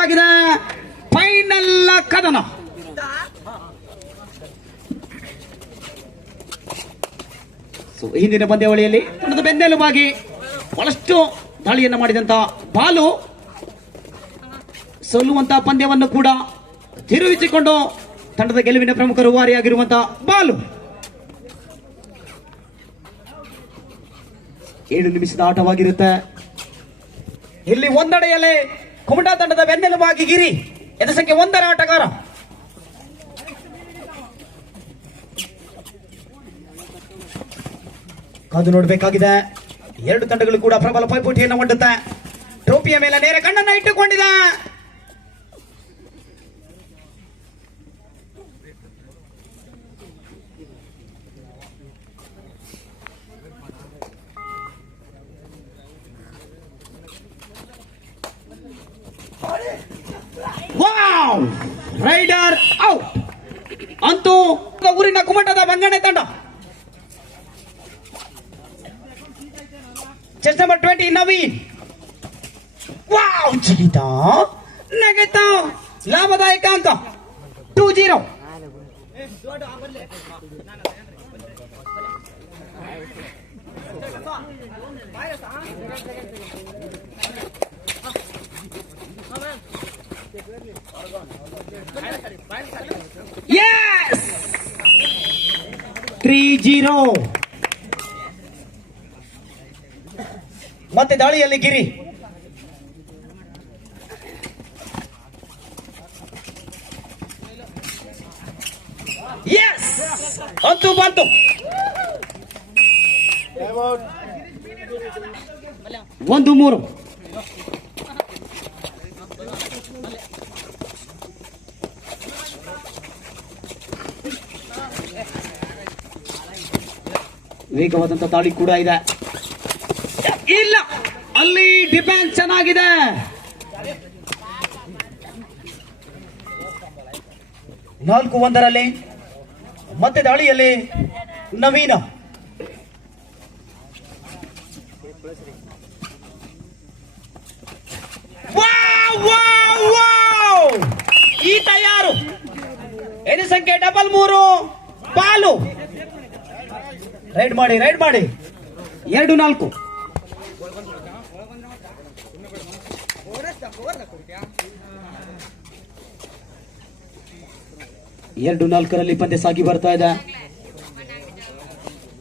ಮಾಡುವಂತಾಗಿದೆ final ಕದನ. ಹಿಂದಿನ ಪಂದ್ಯಾವಳಿಯಲ್ಲಿ ಬೆನ್ನೆಲುಬಾಗಿ ಬಹಳಷ್ಟು ದಾಳಿಯನ್ನು ಮಾಡಿದಂತ ಬಾಲು ಸೋಲುವಂತಹ ಪಂದ್ಯವನ್ನು ಕೂಡ ತಿರುಗಿಸಿಕೊಂಡು ತಂಡದ ಗೆಲುವಿನ ಪ್ರಮುಖ ರೂವಾರಿಯಾಗಿರುವಂತಹ ಬಾಲು. ಏಳು ನಿಮಿಷದ ಆಟವಾಗಿರುತ್ತೆ. ಇಲ್ಲಿ ಒಂದಡೆಯಲ್ಲೇ ಕುಮಟಾ ತಂಡದ ಬೆನ್ನೆಲುಬಾಗಿ ಗಿರಿ. ಎದ ಸಂಖ್ಯೆ ಒಂದರ ಆಟಗಾರ. ಕಾದು ನೋಡಬೇಕಾಗಿದೆ. ಎರಡು ತಂಡಗಳು ಕೂಡ ಪ್ರಬಲ ಪೈಪೋಟಿಯನ್ನು ಒಡ್ಡುತ್ತೆ. ಟ್ರೋಪಿಯ ಮೇಲೆ ನೇರ ಕಣ್ಣನ್ನು ಇಟ್ಟುಕೊಂಡಿದೆ. ವಾವ್ ರೈಡರ್ ಔಟ್ ಅಂತೂ ಊರಿನ ಕುಮಟದ ಬಂಗಣೆ ತಂಡ chest number twenty Naveen wow ಜಿಗಿತ ನಗೆತ ಲಾಭದಾಯಕ ಅಂಕ two zero Yes! Three zero ಮತ್ತೆ ದಾಳಿಯಲ್ಲಿ ಗಿರಿ. ಎಸ್ ಅಂತೂ ಬಂತು. ಒಂದು ಮೂರು. ವೇಗವಾದಂತ ದಾಳಿ ಕೂಡ ಇದೆ. ಇಲ್ಲ ಅಲ್ಲಿ ಡಿಫೆನ್ಸ್ ಚೆನ್ನಾಗಿದೆ. ನಾಲ್ಕು ಒಂದರಲ್ಲಿ ಮತ್ತೆ ದಾಳಿಯಲ್ಲಿ ನವೀನ. Wow, wow, wow! ಈ ತಯಾರು ಎನಿ ಸಂಖ್ಯೆ ಡಬಲ್ ಮೂರು ಪಾಲು. ರೈಡ್ ಮಾಡಿ ರೈಡ್ ಮಾಡಿ. ಎರಡು, ನಾಲ್ಕು. ಎರಡು, ನಾಲ್ಕರಲ್ಲಿ ಪಂದ್ಯ ಸಾಗಿ ಬರ್ತಾ ಇದೆ.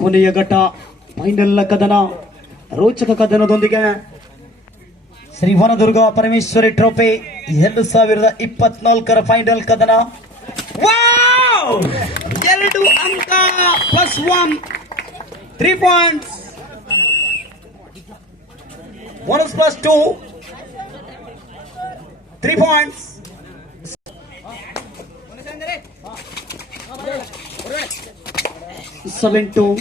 ಕೊನೆಯ ಘಟ್ಟ ಫೈನಲ್ ಕದನ, ರೋಚಕ ಕದನದೊಂದಿಗೆ ಶ್ರೀ ವನದುರ್ಗ ಪರಮೇಶ್ವರಿ ಟ್ರೋಫಿ ಎರಡು ಸಾವಿರದ ಇಪ್ಪತ್ನಾಲ್ಕರ ಫೈನಲ್ ಕದನ! ಎರಡು ಅಂಕ plus one Three points. Bonus plus two. Three points. Seven two.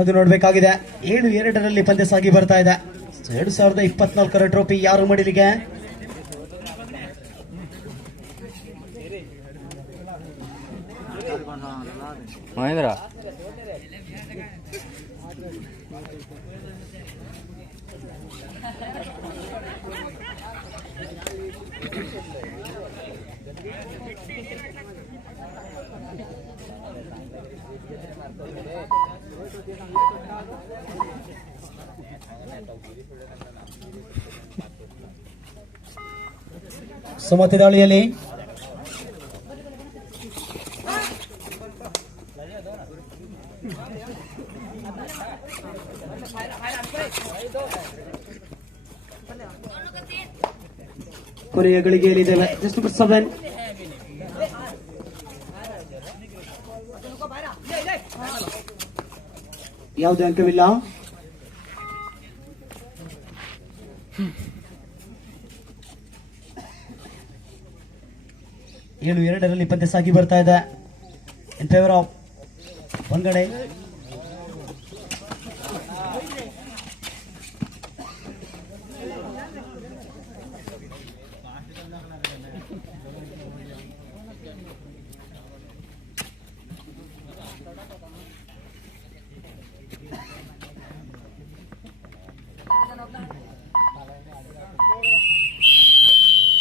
ಕಾದು ನೋಡ್ಬೇಕಾಗಿದೆ. ಏಳು ಎರಡರಲ್ಲಿ ಪಂದ್ಯ ಸಾಗಿ ಬರ್ತಾ ಇದೆ. ಎರಡು ಸಾವಿರದ ಇಪ್ಪತ್ನಾಲ್ಕರ ಟ್ರೋಫಿ ಯಾರು ಮಡಿಲಿಗೆ? ಮಹೇಂದ್ರ? ಸುಮತಿ ದಾಳಿಯಲ್ಲಿ ಕೊನೆಯ ಗಳಿಗೆಯಲ್ಲಿದ್ದೇವೆ ಜಸ್ಟ್ ನಂಬರ್ ಸೆವೆನ್ ಯಾವುದೇ ಅಂಕವಿಲ್ಲ? ಏಳು ಎರಡರಲ್ಲಿ ಪಂದ್ಯ ಸಾಗಿ ಬರ್ತಾ ಇದೆ. ಇನ್ ಫೇವರ್ ಆಫ್ ಒಂದಡೆ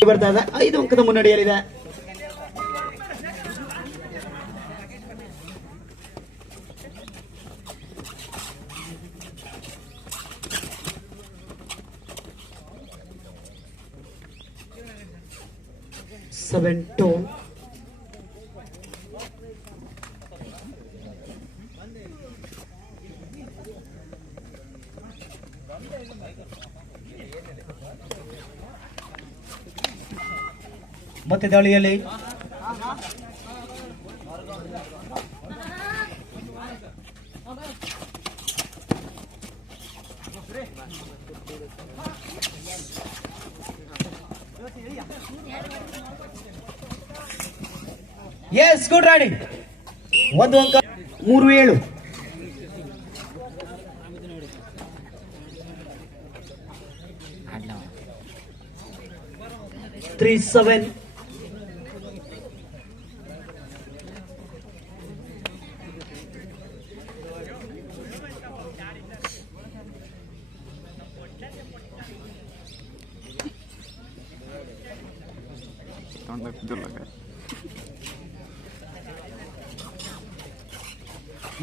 ಬರ್ತಾ ಇದೆ. ಐದು ಅಂಕದ ಮುನ್ನಡೆಯಲ್ಲಿದೆ. ಸೆವೆನ್ ಟು ಮತ್ತೆ ದಾಳಿಯಲ್ಲಿ? ಎಸ್ ಗುಡ್ ರಾಡಿ ಒಂದು ಅಂಕ ಮೂರು ಏಳು. ತ್ರೀ ಸೆವೆನ್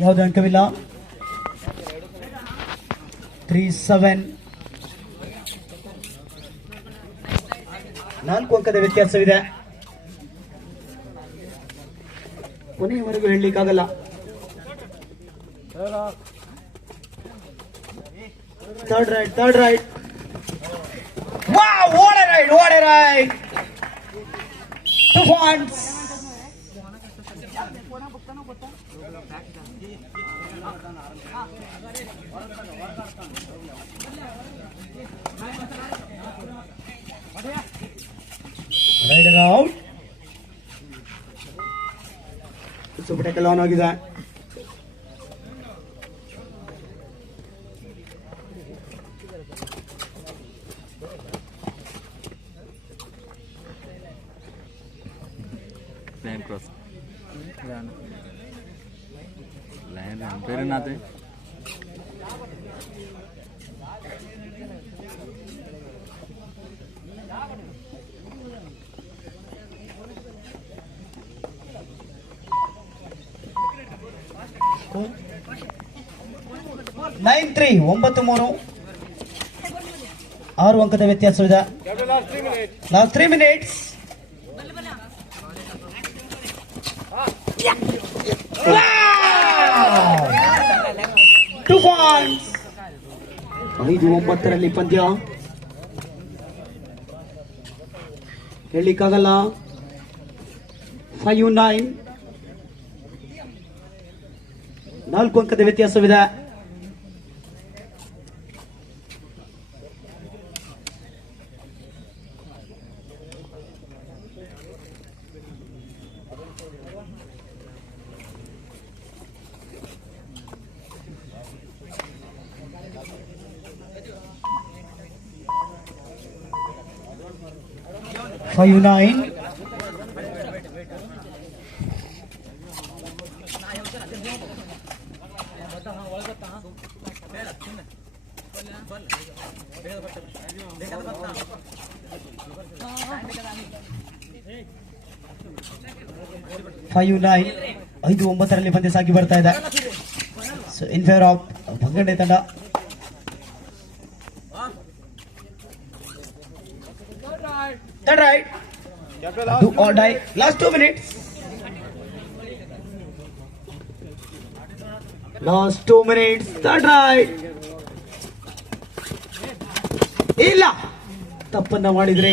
ಯಾವುದೇ ಅಂಕವಿಲ್ಲ? ತ್ರೀ ಸೆವೆನ್ ನಾಲ್ಕು ಅಂಕದ ವ್ಯತ್ಯಾಸವಿದೆ. ಕೊನೆಯವರೆಗೂ ಹೇಳಲಿಕ್ಕಾಗಲ್ಲ. ಥರ್ಡ್ ರೈಟ್ ಥರ್ಡ್ ರೈಟ್ ಓಡೆ right ಓಡೆ right two points raider out super tackle on ಆಗಿದೆ లైన్ క్రాస్ లైన్ పేరు నాది ನೈನ್ ತ್ರೀ ಒಂಬತ್ತು ಮೂರು ಆರು ಅಂಕದ ವ್ಯತ್ಯಾಸವಿದೆ ಲಾಸ್ಟ್ ತ್ರೀ ಮಿನಿಟ್ಸ್ ಟು ಐದು ಒಂಬತ್ತರಲ್ಲಿ ಪಂದ್ಯ. ಹೇಳಿಕ್ಕಾಗಲ್ಲ ಫೈವ್ ನೈನ್ ನಾಲ್ಕು ಅಂಕದ ವ್ಯತ್ಯಾಸವಿದೆ. ಫೈವ್ ನೈನ್ ಫೈವ್ ನೈನ್ ಐದು ಒಂಬತ್ತರಲ್ಲಿ ಪಂದ್ಯ ಸಾಗಿ ಬರ್ತಾ ಇದೆ. So in favour of Bangade ತಂಡ. Third right. Do or die. Last two minutes. Last two minutes. That right. ಇಲ್ಲ ತಪ್ಪನ್ನ ಮಾಡಿದ್ರಿ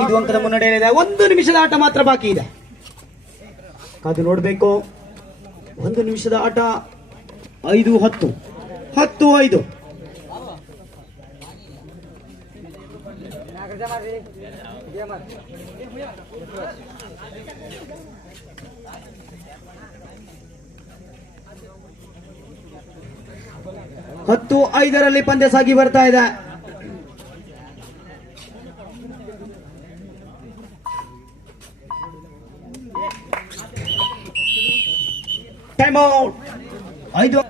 ಐದು ಅಂಕದ ಮುನ್ನಡೆಯಲ್ಲಿದೆ ಒಂದು ನಿಮಿಷದ ಆಟ ಮಾತ್ರ ಬಾಕಿ ಇದೆ. ಕಾದು ನೋಡಬೇಕು. ಒಂದು ನಿಮಿಷದ ಆಟ ಐದು ಹತ್ತು. ಹತ್ತು ಐದು. ಹತ್ತು ಐದರಲ್ಲಿ ಪಂದ್ಯ ಸಾಗಿ ಬರ್ತಾ ಇದೆ. ಟೈಮ್ ಔಟ್ ಐದು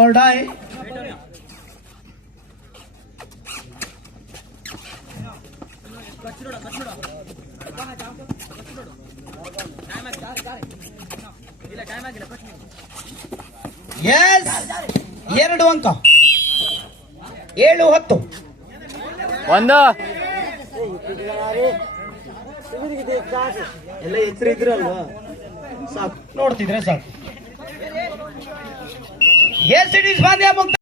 ಆಲ್ ಡೈ ಎಸ್ ಎರಡು ಅಂಕ. ಏಳು ಹತ್ತು. ಒಂದು. ಎಲ್ಲ ಹೆಸರು ಇದ್ರಲ್ವಾ? ಸಾಕು. ನೋಡ್ತಿದ್ರೆ ಸಾಕು. ಎಸ್ ಇಟ್ ಇಸ್ ಪಂದ್ಯ ಮುಕ್ತ